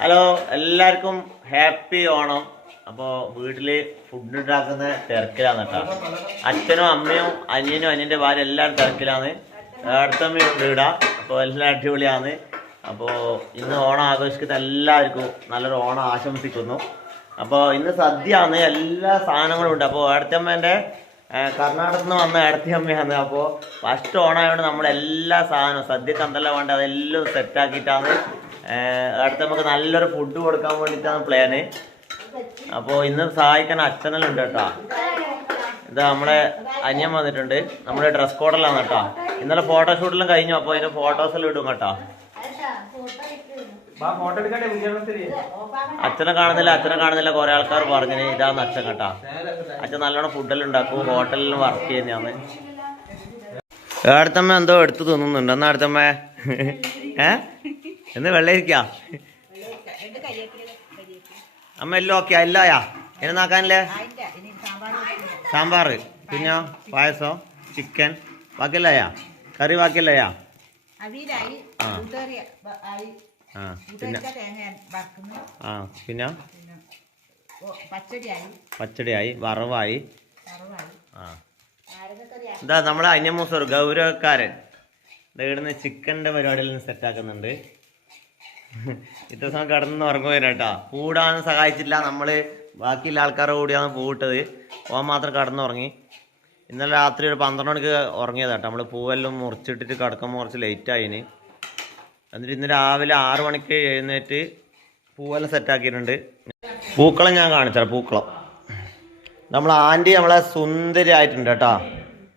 Hello എല്ലാവർക്കും happy Onam. അപ്പോൾ വീട്ടിൽ ഫുഡ് ഉണ്ടാക്കുന്ന തിരക്കിലാണ് കേട്ടോ. അച്ഛനും അമ്മയും അനിയനും അനിയന്റെ ഭാര്യ എല്ലാവരും തിരക്കിലാണ്. അടുത്തമ്മയുണ്ട് ഇവിടെ അപ്പോൾ എല്ലാം അടിപൊളിയാണ്. അപ്പോൾ ഇന്ന് ഓണം ആഘോഷിക്കുന്ന എല്ലാവർക്കും നല്ലൊരു ഓണം ആശംസിക്കുന്നു. അപ്പോൾ ഇന്ന് സദ്യയാണ് എല്ലാ സാധനങ്ങളും ഉണ്ട്. അപ്പോൾ അടുത്തമ്മേന്റെ കർണാടകത്തിൽ നിന്ന് വന്ന അടുത്തമ്മയാണ് അപ്പോൾ ഫസ്റ്റ് ഓണമായതുകൊണ്ട് നമ്മൾ എല്ലാ സാധനവും സദ്യക്ക് എന്തെല്ലാം വേണ്ടത് അതെല്ലാം സെറ്റാക്കിയിട്ടാണ് അടുത്ത് നമുക്ക് നല്ലൊരു ഫുഡ് കൊടുക്കാൻ വേണ്ടിയിട്ടാണ് പ്ലാന് അപ്പോൾ ഇന്ന് സഹായിക്കാൻ അച്ഛനെല്ലാം ഉണ്ട് കേട്ടോ. ഇത് നമ്മളെ അനിയൻ വന്നിട്ടുണ്ട്. നമ്മുടെ ഡ്രസ് കോഡെല്ലാം കേട്ടോ. ഇന്നലെ ഫോട്ടോഷൂട്ടെല്ലാം കഴിഞ്ഞു. അപ്പോൾ ഇതിന്റെ ഫോട്ടോസ് എല്ലാം ഇടും കേട്ടോ. അച്ഛനെ കാണുന്നില്ല അച്ഛനെ കാണുന്നില്ല കുറെ ആൾക്കാർ പറഞ്ഞു ഇതാന്ന് അച്ഛൻ കേട്ടാ. അച്ഛൻ നല്ലോണം ഫുഡെല്ലാം ഉണ്ടാക്കും ഹോട്ടലിൽ വർക്ക് ചെയ്യുന്നതാണ്. അടുത്തമ്മ എന്തോ എടുത്തു തിന്നുന്നുണ്ട്. എന്നാ അടുത്തമ്മ? ഏ? എന്ന് വെള്ളയിരിക്കാ അമ്മ എല്ലാം ഓക്കെ എല്ലായാ? എന്നെ നാക്കാനില്ലേ? സാമ്പാർ പിന്നെ പായസം ചിക്കൻ ബാക്കിയല്ലായാ? കറി ബാക്കിയല്ലയാ? ആ. പിന്നെ? ആ പിന്നെ? പച്ചടിയായി വറവായി. ആ. എന്താ നമ്മളെ അന്യമൂസർ ഗൗരവക്കാരൻ. ഇവിടുന്ന് ചിക്കന്റെ പരിപാടിയിൽ നിന്ന് സെറ്റാക്കുന്നുണ്ട് ഇത്ര സമയം കിടന്ന് ഉറങ്ങുകയാണ് കേട്ടാ. കൂടാൻ സഹായിച്ചില്ല. നമ്മൾ ബാക്കിയുള്ള ആൾക്കാരുടെ കൂടിയാണ് പൂവിട്ടത്. ഓൻ മാത്രം കിടന്നുറങ്ങി. ഇന്നലെ രാത്രി ഒരു പന്ത്രണ്ട് മണിക്ക് ഉറങ്ങിയതാ കേട്ടോ. നമ്മൾ പൂവെല്ലാം മുറിച്ചിട്ടിട്ട് കിടക്കുമ്പോൾ കുറച്ച് ലേറ്റ് ആയിന് എന്നിട്ട് ഇന്ന് രാവിലെ ആറ് മണിക്ക് എഴുന്നേറ്റ് പൂവെല്ലാം സെറ്റാക്കിയിട്ടുണ്ട് പൂക്കളം ഞാൻ കാണിച്ചാൽ പൂക്കളം. നമ്മൾ ആന്റി നമ്മളെ സുന്ദരി ആയിട്ടുണ്ട് കേട്ടോ.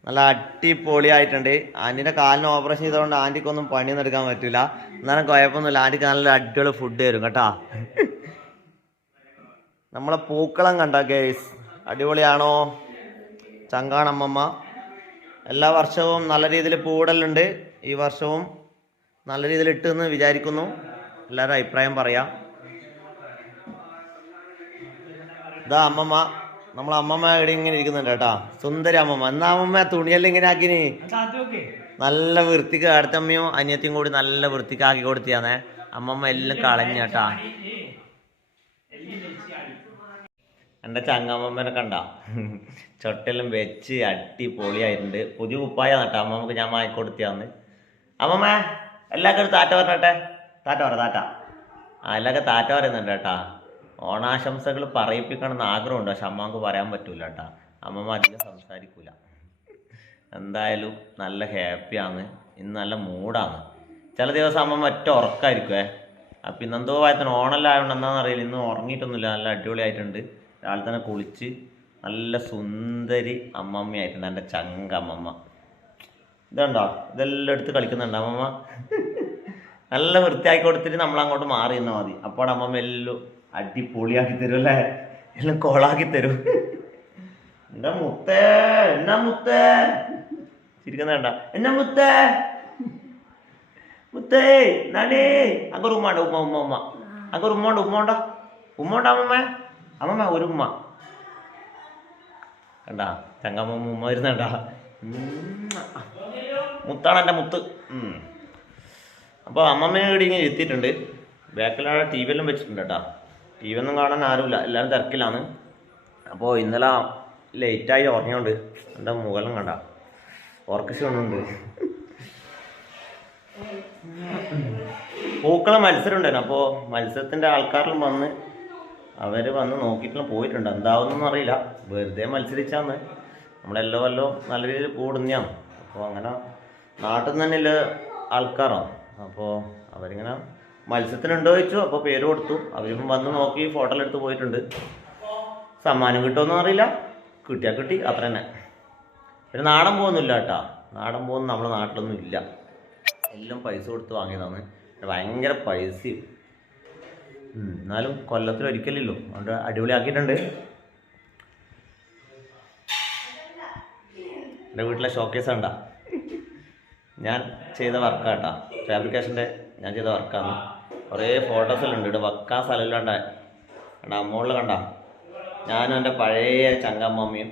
നല്ല അടിപൊളിയായിട്ടുണ്ട്. ആന്റിന്റെ കാലിന് ഓപ്പറേഷൻ ചെയ്തതുകൊണ്ട് ആന്റിക്കൊന്നും പണിയൊന്നും എടുക്കാൻ പറ്റില്ല എന്നാലും കുഴപ്പമൊന്നുമില്ല. ആന്റിക്ക് നല്ല അടിപൊളി ഫുഡ് തരും കേട്ടോ. നമ്മളെ പൂക്കളം കണ്ട ഗേസ് അടിപൊളിയാണോ? ചങ്കാണമ്മമ്മ എല്ലാ വർഷവും നല്ല രീതിയിൽ പൂടലുണ്ട് ഈ വർഷവും നല്ല രീതിയിൽ ഇട്ടെന്ന് വിചാരിക്കുന്നു. എല്ലാവരും അഭിപ്രായം പറയാം. ഇതാ അമ്മമ്മ. നമ്മളെ അമ്മമ്മ ഇവിടെ ഇങ്ങനെ ഇരിക്കുന്നുണ്ട് കേട്ടാ. സുന്ദര അമ്മമ്മ. എന്നാ അമ്മമ്മ തുണിയെല്ലാം ഇങ്ങനെ ആക്കിനി? നല്ല വൃത്തിക്ക് അടുത്തമ്മയും അനിയത്തിയും കൂടി നല്ല വൃത്തിക്ക് ആക്കി കൊടുത്തിയാന്നേ. അമ്മമ്മ എല്ലാം കളഞ്ഞ കേട്ടാ. എന്റെ ചങ്ങമ്മമ്മനെ കണ്ട? ചൊട്ടെല്ലാം വെച്ച് അടിപൊളിയായിട്ടുണ്ട്. പുതിയ കുപ്പായ നട്ടാ അമ്മമ്മക്ക് ഞാൻ വാങ്ങിക്കൊടുത്തിയാന്ന്. അമ്മമ്മ എല്ലാവർക്കും താറ്റ പറഞ്ഞോട്ടെ? താറ്റ പറ താറ്റ. ആ എല്ലാവർക്കും താറ്റ പറയുന്നുണ്ട് കേട്ടാ. ഓണാശംസകൾ പറയിപ്പിക്കണം എന്ന് ആഗ്രഹമുണ്ട്. പക്ഷെ അമ്മയ്ക്ക് പറയാൻ പറ്റൂല കേട്ടാ. അമ്മമ്മ അധികം സംസാരിക്കൂല. എന്തായാലും നല്ല ഹാപ്പിയാണ് ഇന്ന് നല്ല മൂഡാണ് ചില ദിവസം അമ്മമ്മ ഒറ്റ ഉറക്കായിരിക്കുമേ അപ്പം ഇന്നെന്തോ ആയത്തിന് ഓണമെല്ലായതുകൊണ്ട് എന്താണെന്ന് അറിയില്ല. ഇന്ന് ഉറങ്ങിയിട്ടൊന്നുമില്ല. നല്ല അടിപൊളിയായിട്ടുണ്ട്. രാവിലെ തന്നെ കുളിച്ച് നല്ല സുന്ദരി അമ്മമ്മയായിട്ടുണ്ട്. എന്റെ ചങ്ക അമ്മമ്മ. ഇതുണ്ടോ? ഇതെല്ലാം എടുത്ത് കളിക്കുന്നുണ്ട് അമ്മമ്മ? നല്ല വൃത്തിയാക്കി കൊടുത്തിട്ട് നമ്മൾ അങ്ങോട്ട് മാറി നിന്നാൽ മതി. അപ്പോൾ അമ്മമ്മ എല്ലാം അടിപൊളിയാക്കി തരും അല്ലേ? എല്ലാം കോളാക്കി തരും. എന്റെ മുത്തേ? എന്നാ മുത്തേ? ചിരിക്കുന്ന വേണ്ട എന്നാ മുത്തേ? മുത്തേ നാടേ അങ്ങൊരു ഉമ്മ ഉമ്മ ഉമ്മ ഉമ്മ. അങ്ങൊരു ഉമ്മ ഉണ്ട് ഉമ്മ ഉണ്ടോ? ഉമ്മ ഉണ്ടോ അമ്മമ്മ? അമ്മമ്മ ഒരു ഉമ്മ. കണ്ടാ? ചങ്ങമ്മ ഉമ്മ വരുന്നണ്ട? മുത്താണ് എന്റെ മുത്ത്. അപ്പോൾ അമ്മമ്മയെ ഇവിടെ ഇങ്ങനെ എത്തിയിട്ടുണ്ട് ബാക്കിലാണ് ടി വി എല്ലാം വെച്ചിട്ടുണ്ട് കേട്ടോ. ടി വി ഒന്നും കാണാൻ ആരുമില്ല. എല്ലാവരും തിരക്കിലാണ്. അപ്പോൾ ഇന്നലെ ലേറ്റായി ഉറങ്ങിയോണ്ട് എന്റെ മുകളിലും കണ്ട? വന്നുണ്ട് പൂക്കള മത്സരം ഉണ്ടായിരുന്നു അപ്പോൾ മത്സരത്തിന്റെ ആൾക്കാരെല്ലാം വന്ന് അവർ വന്ന് നോക്കിയിട്ടുള്ള പോയിട്ടുണ്ട്. എന്താവുന്നൊന്നും അറിയില്ല. വെറുതെ മത്സരിച്ചാന്ന്. നമ്മളെല്ലോ വല്ലോ നല്ല രീതിയിൽ കൂടുന്നതാണ്. അപ്പോൾ അങ്ങനെ നാട്ടിൽ നിന്ന് തന്നെ ആൾക്കാരാണ്. അപ്പോൾ അവരിങ്ങനെ മത്സരത്തിനുണ്ടോ ചോദിച്ചു. അപ്പോൾ പേര് കൊടുത്തു. അവരിപ്പം വന്ന് നോക്കി ഫോട്ടോ എടുത്ത് പോയിട്ടുണ്ട്. സമ്മാനം കിട്ടുമെന്നും അറിയില്ല. കിട്ടിയാൽ കിട്ടി അത്ര തന്നെ. പിന്നെ നാടൻ പോകുന്നില്ല കേട്ടോ. നാടൻ പോകുന്ന നമ്മുടെ നാട്ടിലൊന്നും ഇല്ല. എല്ലാം പൈസ കൊടുത്ത് വാങ്ങിയതാണ്. ഭയങ്കര പൈസയും. എന്നാലും കൊല്ലത്തിൽ ഒരിക്കലില്ലോ അതുകൊണ്ട് അടിപൊളിയാക്കിയിട്ടുണ്ട്. എന്റെ വീട്ടിലെ ഷോക്കേസ് ഉണ്ടാ ഞാൻ ചെയ്ത വർക്കാട്ടാ ഫാബ്രിക്കേഷന്റെ ഞാൻ ചെയ്ത വർക്കാണ് കുറേ ഫോട്ടോസെല്ലാം ഉണ്ട്. ഇവിടെ വെക്കാൻ സ്ഥലമില്ലാണ്ട കണ്ട. മുകളിൽ കണ്ട? ഞാനും എന്റെ പഴയ ചങ്കമ്മമ്മയും.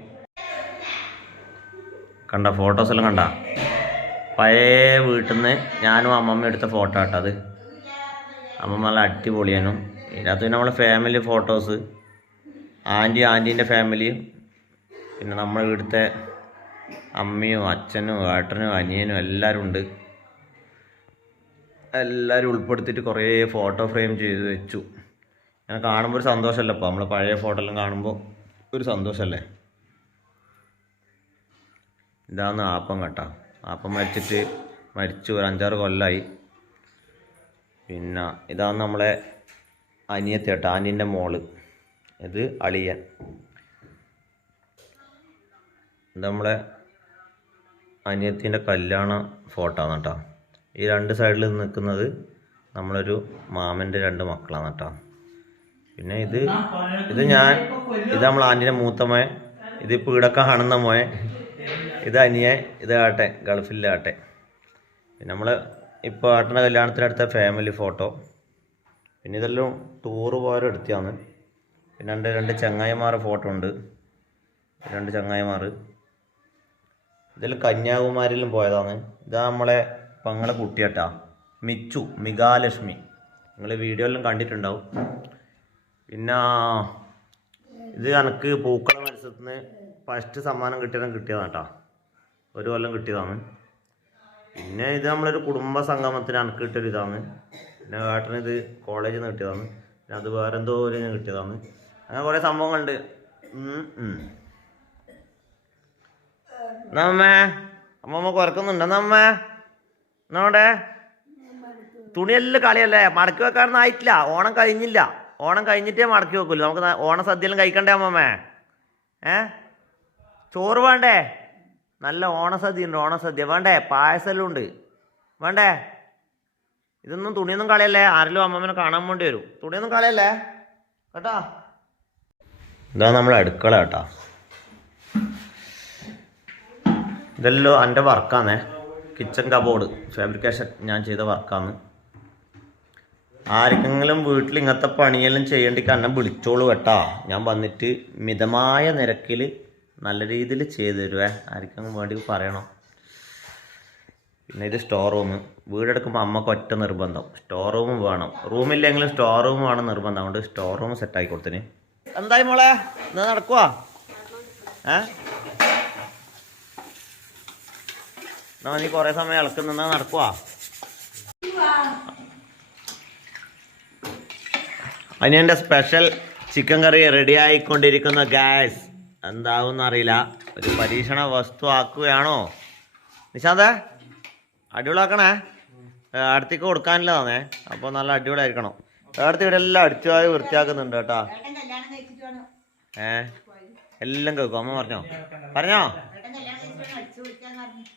കണ്ട? ഫോട്ടോസെല്ലാം കണ്ട? പഴയ വീട്ടിൽ നിന്ന് ഞാനും അമ്മമ്മയും എടുത്ത ഫോട്ടോ കേട്ടോ അത്. അമ്മമ്മ നല്ല അടിപൊളിയാനും ഇതിനകത്ത് പിന്നെ നമ്മളെ ഫാമിലി ഫോട്ടോസ് ആന്റി ആന്റീന്റെ ഫാമിലിയും പിന്നെ നമ്മളെ ഇവിടുത്തെ അമ്മയും അച്ഛനും ഏട്ടനും അനിയനും എല്ലാവരും ഉണ്ട്. എല്ലാവരും ഉൾപ്പെടുത്തിയിട്ട് കുറേ ഫോട്ടോ ഫ്രെയിം ചെയ്ത് വെച്ചു. അങ്ങനെ കാണുമ്പോൾ ഒരു സന്തോഷമല്ലേ അപ്പോൾ നമ്മൾ പഴയ ഫോട്ടോ എല്ലാം കാണുമ്പോൾ ഒരു സന്തോഷമല്ലേ ഇതാണ് ആപ്പം കേട്ടോ. ആപ്പം മരിച്ചിട്ട് മരിച്ചു ഒരു അഞ്ചാറ് കൊല്ലമായി പിന്നെ ഇതാണ് നമ്മളെ അനിയത്തി കേട്ടോ ആനിന്റെ മോൾ. ഇത് അളിയൻ. ഇത് നമ്മളെ അനിയത്തിന്റെ കല്യാണ ഫോട്ടോ ആണ് കേട്ടോ. ഈ രണ്ട് സൈഡിൽ നിൽക്കുന്നത് നമ്മളൊരു മാമന്റെ രണ്ട് മക്കളാണ് കേട്ടോ. പിന്നെ ഇത് ഇത് ഞാൻ ഇത് നമ്മൾ ആന്റിന്റെ മൂത്ത ഇത് ഇതിപ്പോൾ ഇവിടെ കാണുന്ന മോയെ ഇത് അനിയെ ഇത് ആട്ടെ ഗൾഫിലെ ആട്ടെ. പിന്നെ നമ്മൾ ഇപ്പോൾ ആട്ടന്റെ കല്യാണത്തിനടുത്ത ഫാമിലി ഫോട്ടോ പിന്നെ ഇതെല്ലാം ടൂറ് പോയാലും എടുത്തതാണ്. പിന്നെ രണ്ട് രണ്ട് ചങ്ങായിമാരുടെ ഫോട്ടോ ഉണ്ട്. രണ്ട് ചങ്ങായിമാർ ഇതിൽ കന്യാകുമാരിയിലും പോയതാണ്. ഇതാ നമ്മളെ പങ്ങളെ കുട്ടിയട്ടാ. മിച്ചു മികാലക്ഷ്മി നിങ്ങൾ വീഡിയോ എല്ലാം കണ്ടിട്ടുണ്ടാവും. പിന്നെ ഇത് എനിക്ക് പൂക്കള മത്സരത്തിൽ നിന്ന് ഫസ്റ്റ് സമ്മാനം കിട്ടിയതും കിട്ടിയതാണ് കേട്ടോ ഒരു കൊല്ലം കിട്ടിയതാണ്. പിന്നെ ഇത് നമ്മളൊരു കുടുംബ സംഗമത്തിന് എനിക്ക് കിട്ടിയൊരു ഇതാണ്. പിന്നെ ഏട്ടന് ഇത് കോളേജിൽ നിന്ന് കിട്ടിയതാണ്. പിന്നെ അത് വേറെ എന്തോ ഒരു കിട്ടിയതാണ്. അങ്ങനെ കുറേ സംഭവങ്ങളുണ്ട്. നമ്മേ അമ്മമ്മ കുറക്കുന്നുണ്ടോ നമ്മേ എന്നോടെ തുണിയെല്ലാം കളിയല്ലേ? മടക്കി വെക്കാനൊന്നും ആയിട്ടില്ല. ഓണം കഴിഞ്ഞില്ല. ഓണം കഴിഞ്ഞിട്ടേ മടക്കി വെക്കുള്ളൂ. നമുക്ക് ഓണ സദ്യയെല്ലാം കഴിക്കണ്ടേ അമ്മമ്മേ? ഏ? ചോറ് വേണ്ടേ? നല്ല ഓണസദ്യ ഉണ്ട് ഓണസദ്യ വേണ്ടേ? പായസമെല്ലാം ഉണ്ട്. വേണ്ടേ? ഇതൊന്നും തുണിയൊന്നും കളയല്ലേ? ആരെങ്കിലും അമ്മമ്മനെ കാണാൻ വേണ്ടി വരും. തുണിയൊന്നും കളയല്ലേ? കേട്ടാ? ഇതാ നമ്മൾ അടുക്കള കേട്ടാ. ഇതെല്ലാം എന്റെ വർക്കാണേ കിച്ചൺ കബോർഡ് ഫാബ്രിക്കേഷൻ ഞാൻ ചെയ്ത വർക്കാണ് ആർക്കെങ്കിലും വീട്ടിൽ ഇങ്ങനത്തെ പണിയെല്ലാം ചെയ്യേണ്ടി കണ്ണം വിളിച്ചോളൂ കേട്ടാ. ഞാൻ വന്നിട്ട് മിതമായ നിരക്കിൽ നല്ല രീതിയിൽ ചെയ്തു തരുവേ. ആർക്കെങ്കിലും വേണ്ടി പറയണം. പിന്നെ ഇത് സ്റ്റോർ റൂം വീടെടുക്കുമ്പോൾ അമ്മയ്ക്ക് ഒറ്റ നിർബന്ധം. സ്റ്റോർ റൂം വേണം. റൂമില്ലെങ്കിലും സ്റ്റോർ റൂം വേണം നിർബന്ധം. അതുകൊണ്ട് സ്റ്റോർ റൂം സെറ്റാക്കി കൊടുത്തിന്. എന്തായി മോളെ? നടക്കുവാ? ഏ? എന്നാ നീ കുറേ സമയം ഇളക്കുന്ന നടക്കുവാ. അനിയന്റെ സ്പെഷ്യൽ ചിക്കൻ കറി റെഡി ആയിക്കൊണ്ടിരിക്കുന്ന ഗ്യാസ് എന്താവും അറിയില്ല. ഒരു പരീക്ഷണ വസ്തു ആക്കുകയാണോ? നിശാന്ത അടിപൊളിയാക്കണേ. അടുത്തേക്ക് അടുത്തേക്ക് കൊടുക്കാനില്ലതാണേ അപ്പോൾ നല്ല അടിപൊളിയായിരിക്കണം. അടുത്ത് ഇവിടെ എല്ലാം അടിച്ചുപോയി വൃത്തിയാക്കുന്നുണ്ട് കേട്ടാ. ഏ എല്ലാം കേൾക്കും. അമ്മ പറഞ്ഞോ? പറഞ്ഞോ?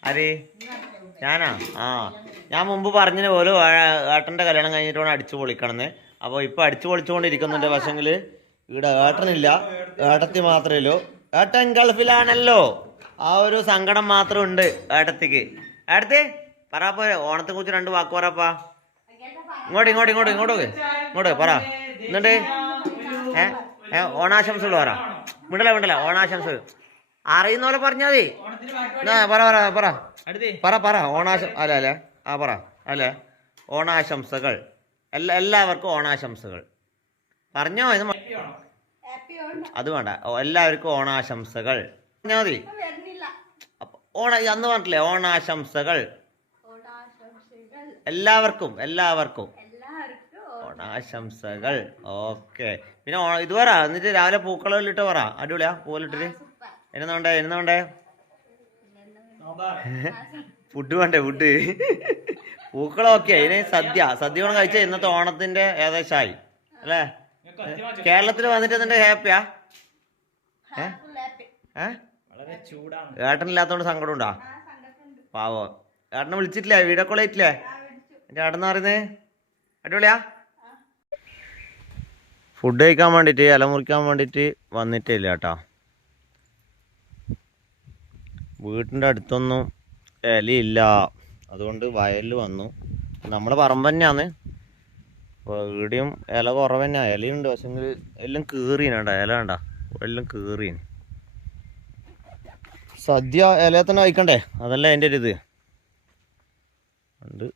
ആര്? ഞാനാ. ആ. ഞാൻ മുമ്പ് പറഞ്ഞത് പോലും ഏട്ടന്റെ കല്യാണം കഴിഞ്ഞിട്ട് വേണം അടിച്ചു പൊളിക്കണമെന്ന്. അപ്പോൾ ഇപ്പോൾ അടിച്ചു പൊളിച്ചുകൊണ്ടിരിക്കുന്നുണ്ട് പക്ഷെങ്കിൽ ഇവിടെ ഏട്ടനില്ല. ഏട്ടത്തി മാത്രമേ ഉള്ളൂ. ഏട്ടൻ ഗൾഫിലാണല്ലോ. ആ ഒരു സങ്കടം മാത്രം ഉണ്ട് ഏട്ടത്തിക്ക്. ഏട്ടത്തി പറ പോരെ ഓണത്തെ കുറിച്ച് രണ്ട് വാക്ക് പറപ്പാ ഇങ്ങോട്ട് ഇങ്ങോട്ട് ഇങ്ങോട്ട് ഇങ്ങോട്ട്. ഇങ്ങോട്ട് പറ. എന്നിട്ട് ഏ ഓണാശംസകൾ പറ. വിടല വിടല ഓണാശംസകൾ അറിയുന്ന പോലെ പറഞ്ഞാതി പറ പറ പറ. പറ പറ. ഓണാശ അല്ല അല്ലേ. ആ പറ. അല്ലേ. ഓണാശംസകൾ. എല്ലാ എല്ലാവർക്കും ഓണാശംസകൾ. പറഞ്ഞോ ഇത് അത് വേണ്ട. എല്ലാവർക്കും ഓണാശംസകൾ. പറഞ്ഞാ മതി. ഓണ അന്ന് പറഞ്ഞില്ലേ ഓണാശംസകൾ. എല്ലാവർക്കും എല്ലാവർക്കും. ഓണാശംസകൾ. ഓക്കെ. പിന്നെ ഓ- ഇത് പറ. എന്നിട്ട് രാവിലെ പൂക്കളം ഇട്ട് പറ. അടിപൊളിയാ പൂവലിട്ടിട്ട് എന്നാ വേണ്ടേ എന്നാ വേണ്ടേ ഫുഡ് വേണ്ടേ ഫുഡ്? പൂക്കളൊക്കെ ഇനി സദ്യ. സദ്യ കൊണ്ട് കഴിച്ച ഇന്നത്തെ ഓണത്തിന്റെ ഏകദേശമായി അല്ലേ? കേരളത്തിൽ വന്നിട്ട് എന്നിട്ട് ഹാപ്പിയാ? ഏട്ടനില്ലാത്തോണ്ട് സങ്കടം ഉണ്ടാ പാവോ. ഏട്ടനെ വിളിച്ചിട്ടില്ലേ? വീഡിയോ കോൾ ചെയ്തിട്ടില്ലേ? എന്റെ ഏട്ടന്ന് പറയുന്നേ? അടിപൊളിയാ? ഫുഡ് കഴിക്കാൻ വേണ്ടിയിട്ട് അലമുറിക്കാൻ വേണ്ടിയിട്ട് വന്നിട്ടില്ല കേട്ടോ. വീട്ടിന്റെ അടുത്തൊന്നും ഇലയില്ല. അതുകൊണ്ട് വയലിൽ വന്നു. നമ്മൾ പറമ്പ് തന്നെയാണ്. ഇവിടെയും ഇല കുറവ് തന്നെയാണ് ഇലയുണ്ട്. പക്ഷെ എല്ലാം കീറീനുണ്ട ഇല വേണ്ട എല്ലാം കീറീന്. സദ്യ ഇല തന്നെ കഴിക്കണ്ടേ അതല്ല എന്റെ ഒരു ഇത്. ഉണ്ട്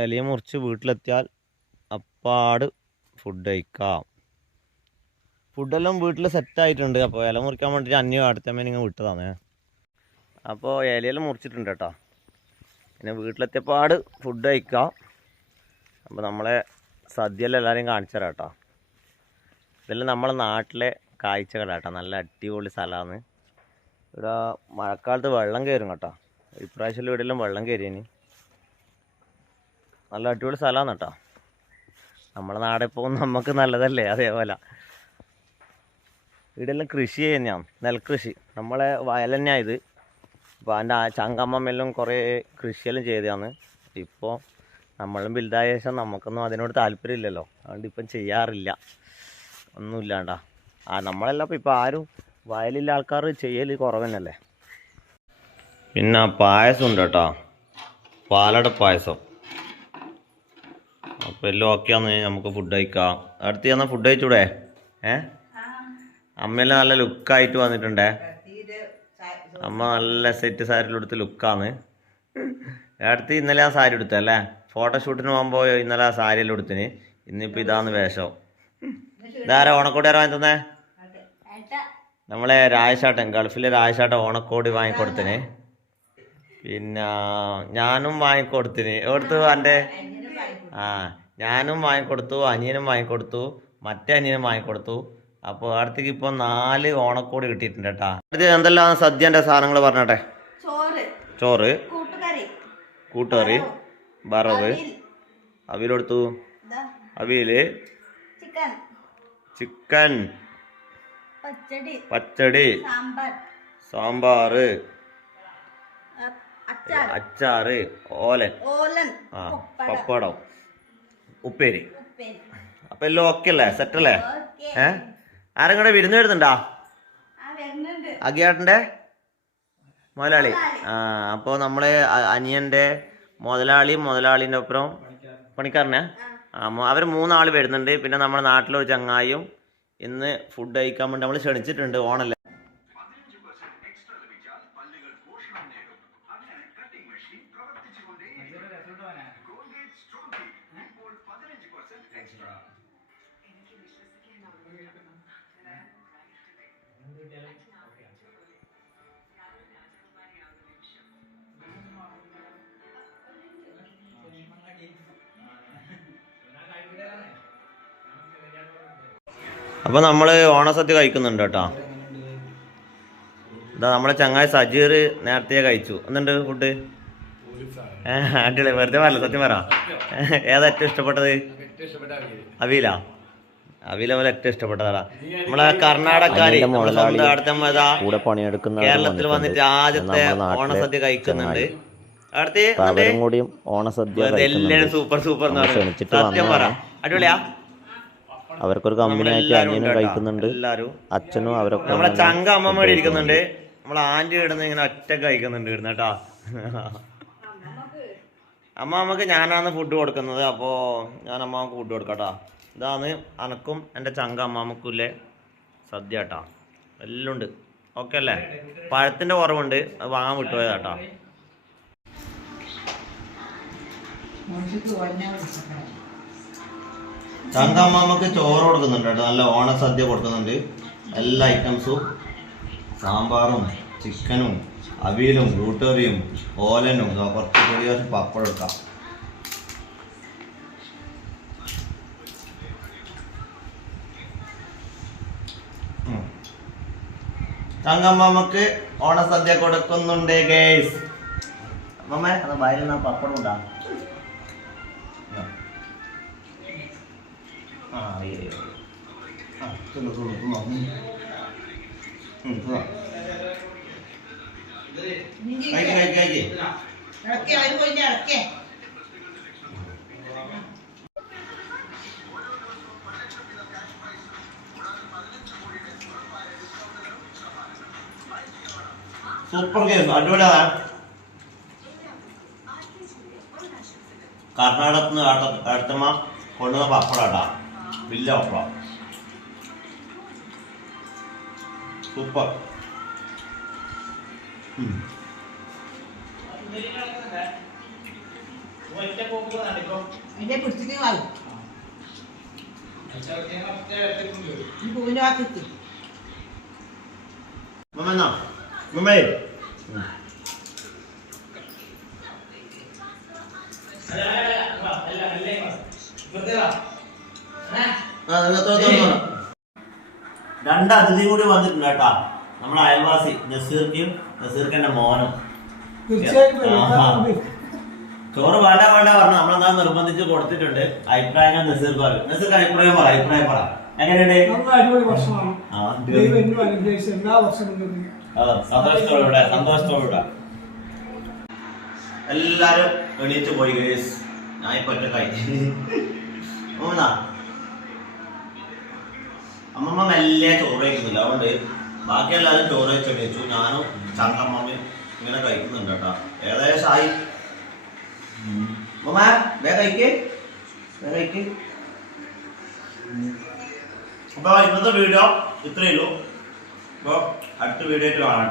ഇലയെ മുറിച്ച് വീട്ടിലെത്തിയാൽ അപ്പാട് ഫുഡ് കഴിക്കാം. ഫുഡെല്ലാം വീട്ടിൽ സെറ്റായിട്ടുണ്ട് അപ്പോൾ ഇല മുറിക്കാൻ വേണ്ടിയിട്ട് അന്യം അടുത്തമ്മേനെ ഇങ്ങനെ വിട്ടതാണ്. അപ്പോൾ ഇലയെല്ലാം മുറിച്ചിട്ടുണ്ട് കേട്ടോ. പിന്നെ വീട്ടിലെത്തിയപ്പാട് ഫുഡ് കഴിക്കാം. അപ്പോൾ നമ്മളെ സദ്യയെല്ലാം എല്ലാവരെയും കാണിച്ചു തരാം കേട്ടോ. ഇതെല്ലാം നമ്മളെ നാട്ടിലെ കാഴ്ചകളാട്ടോ നല്ല അടിപൊളി സ്ഥലമാണ്. ഇവിടെ മഴക്കാലത്ത് വെള്ളം കയറും കേട്ടോ. ഇപ്രാവശ്യം ഇവിടെയെല്ലാം വെള്ളം കയറിയനി. നല്ല അടിപൊളി സ്ഥലമാണ് കേട്ടോ. നമ്മളെ നാടെ പോകുന്ന നമുക്ക് നല്ലതല്ലേ? അതേപോലെ. ഇവിടെയെല്ലാം കൃഷി ചെയ്യുന്നതാണ്. നെൽകൃഷി. നമ്മളെ വയൽ തന്നെയാണ് ഇത്. അപ്പോൾ എന്റെ ആ കുറേ കൃഷിയെല്ലാം ചെയ്തതാണ്. ഇപ്പോൾ നമ്മളും വലുതായ ശേഷം നമുക്കൊന്നും അതിനോട് താല്പര്യമില്ലല്ലോ. അതുകൊണ്ട് ഇപ്പം ചെയ്യാറില്ല. ഒന്നുമില്ലാണ്ടാ. ആ നമ്മളെല്ലാം ഇപ്പം ഇപ്പം ആരും വയലിലെ ആൾക്കാർ ചെയ്യൽ കുറവെന്നല്ലേ? പിന്നെ പായസം ഉണ്ട് കേട്ടോ. പാലട പായസം. അപ്പോൾ എല്ലാം ഓക്കെ ആണ് നമുക്ക് ഫുഡ് കഴിക്കാം. അടുത്ത് ചെന്നാൽ ഫുഡ് കഴിച്ചൂടെ? ഏ? അമ്മയെല്ലാം നല്ല ലുക്കായിട്ട് വന്നിട്ടുണ്ടേ? അമ്മ നല്ല സെറ്റ് സാരിയിൽ എടുത്ത് ലുക്കാണ് അടുത്ത് ഇന്നലെ ആ സാരി എടുത്തു അല്ലേ? ഫോട്ടോഷൂട്ടിന് പോകുമ്പോൾ ഇന്നലെ ആ സാരിയെല്ലാം എടുത്തിന് ഇന്നിപ്പോൾ ഇതാന്ന് വേഷം. ഇതാരാ ഓണക്കോടി ആരാ വാങ്ങി തന്നെ നമ്മളെ രായശാട്ടൻ ഗൾഫിലെ രായശാട്ടൻ ഓണക്കോടി വാങ്ങിക്കൊടുത്തിന് പിന്നെ ഞാനും വാങ്ങിക്കൊടുത്തിന് എവിടുത്തു എന്റെ ആ ഞാനും വാങ്ങിക്കൊടുത്തു അനിയനും വാങ്ങിക്കൊടുത്തു മറ്റേ അനിയനും വാങ്ങിക്കൊടുത്തു അപ്പോൾ അടുത്തേക്ക് ഇപ്പോൾ നാല് ഓണക്കോടി കിട്ടിയിട്ടുണ്ട് കേട്ടാ. അടുത്ത് എന്തെല്ലാം സദ്യന്റെ സാധനങ്ങൾ പറഞ്ഞട്ടെ? ചോറ് കൂട്ടുകറി വറവ് അവിലെടുത്തു അവിയൽ ചിക്കൻ. പച്ചടി. സാമ്പാറ് അച്ചാറ് ഓലൻ. ആ പപ്പടം. ഉപ്പേരി. അപ്പൊ എല്ലാം ഓക്കെ അല്ലേ? സെറ്റല്ലേ ഓക്കേ. ഏ? ആരും കൂടെ വിരുന്ന് വരുന്നുണ്ടോ? അഗിയാട്ടന്റെ മുതലാളി. ആ അപ്പോൾ നമ്മളെ അനിയന്റെ അനിയന്റെ മുതലാളി മുതലാളിന്റെ ഒപ്പം പണിക്കാരനെ? ആ. അവർ മൂന്നാൾ വരുന്നുണ്ട്. പിന്നെ നമ്മുടെ നാട്ടിലൊരു ചങ്ങായും ഇന്ന് ഫുഡ് കഴിക്കാൻ വേണ്ടി നമ്മൾ ക്ഷണിച്ചിട്ടുണ്ട്. ഓണല്ലേ? അപ്പോൾ നമ്മൾ ഓണസദ്യ കഴിക്കുന്നുണ്ട് കേട്ടോ. ഇതാ നമ്മളെ ചങ്ങായ സജീർ നേരത്തെ കഴിച്ചു. എന്നുണ്ട് ഫുഡ് അടിപൊളി. വെറുതെ പറയല്ല സത്യം പറ. ഏതാ ഏറ്റവും ഇഷ്ടപ്പെട്ടത്? അവിയില അവിയില പോലെ ഏറ്റവും ഇഷ്ടപ്പെട്ടതാടാ. നമ്മളെ കർണാടകക്കാരി നമ്മളെ സ്വന്തം അടുത്ത ഇതാ കൂടെ പണിയെടുക്കുന്ന കേരളത്തിൽ വന്നിട്ട് ആദ്യത്തെ ഓണസദ്യ കഴിക്കുന്നുണ്ട്. അടുത്ത് കൂടിയും ഓണസദ്യ എല്ലാരും സൂപ്പർ സൂപ്പർ എന്ന് സത്യം പറ. അടിപൊളിയാ? അവർക്കൊരു കമ്പനി ആക്കി അനിയനും കഴിക്കുന്നുണ്ട്. അച്ഛനും അവരൊക്കെ നമ്മളെ ചങ്ക അമ്മ ഇരിക്കുന്നുണ്ട് നമ്മളെ ആന്റി ഇടുന്ന ഇങ്ങനെ ഒറ്റ കഴിക്കുന്നുണ്ട് ഇടുന്ന കേട്ടാ. അമ്മ അമ്മയ്ക്ക് ഞാനാണ് ഫുഡ് കൊടുക്കുന്നത്. അപ്പോൾ ഞാൻ അമ്മാമ്മക്ക് ഫുഡ് കൊടുക്കട്ടാ ഇതാണ് അനക്കും എന്റെ ചങ്ക അമ്മാമ്മക്കുല്ലേ സദ്യ കേട്ടാ. എല്ലാം ഉണ്ട്. ഓക്കെ അല്ലേ? പഴത്തിന്റെ കുറവുണ്ട്. അത് വാങ്ങാൻ വിട്ടുപോയതാട്ടാ മുൻപിക്ക് അമ്മാമ്മക്ക് ചോറ് കൊടുക്കുന്നുണ്ട് കേട്ടോ. നല്ല ഓണസദ്യ കൊടുക്കുന്നുണ്ട്. എല്ലാ ഐറ്റംസും. സാമ്പാറും ചിക്കനും അവിയലും കൂട്ടുകറിയും ഓലനും. കുറച്ച് പൊടി കുറച്ച് പപ്പടം എടുക്കാം. തങ്കമ്മമ്മക്ക് ഓണസദ്യ കൊടുക്കുന്നുണ്ട് ഗേസ് അമ്മമ്മേ അത് വയലിൽ നിന്ന് പപ്പടം ഉണ്ടാ ആ അയ്യോ അയ്യോ. ആ തിന്നു തിന്നു തിന്നു ഉം. ഉം, തിന്നോ. കഴിക്ക് കഴിക്ക് കഴിക്ക് ഇളക്കി അവർ പോയിട്ട് ഇളക്കേ സൂപ്പർ കേസ് അടിപൊളിയാ കർണാടകത്തിൽ നിന്ന് അടുത്തമ്മ കൊണ്ടുവന്ന പപ്പടാട്ടാ വലിയ പപ്പടം സൂപ്പർ. അതിന്റെ പിടിച്ചിട്ട് ഈ പൂവിന്റെ അമ്മമ്മേ രണ്ട് അതിഥി കൂടി വന്നിട്ടുണ്ട് കേട്ടാ. നമ്മളെ അയൽവാസി നസീർക്കും നസീർക്കന്റെ മോനും. ചോറ് വേണ്ട വേണ്ട പറഞ്ഞു. നമ്മളെന്താ നിർബന്ധിച്ച് കൊടുത്തിട്ടുണ്ട്. അഭിപ്രായങ്ങൾ നസീർ പറയും നസീർക്ക് അഭിപ്രായം പറ അഭിപ്രായം പറ. എങ്ങനെയുണ്ട്? അടിപൊളി എല്ലാ വർഷവും സന്തോഷത്തോടെ സന്തോഷത്തോടെ എല്ലാരും എണീറ്റ് പോയി ഗേസ് ഞാൻ ഇപ്പൊ ഒറ്റക്കായി മൂന്നാ. അമ്മമ്മ മെല്ലെ ചോറ് കഴിക്കുന്നില്ല. അതുകൊണ്ട് ബാക്കി എല്ലാവരും ചോറ് കഴിച്ചു കഴിച്ചു ഞാനും ചങ്കമ്മയും ഇങ്ങനെ കഴിക്കുന്നുണ്ട് കേട്ടോ. ഏകദേശം ആയി. അപ്പൊ ഇന്നത്തെ വീഡിയോ ഇത്രയേ ഉള്ളൂ. അപ്പോൾ അടുത്ത വീഡിയോ ആയിട്ട് കാണാം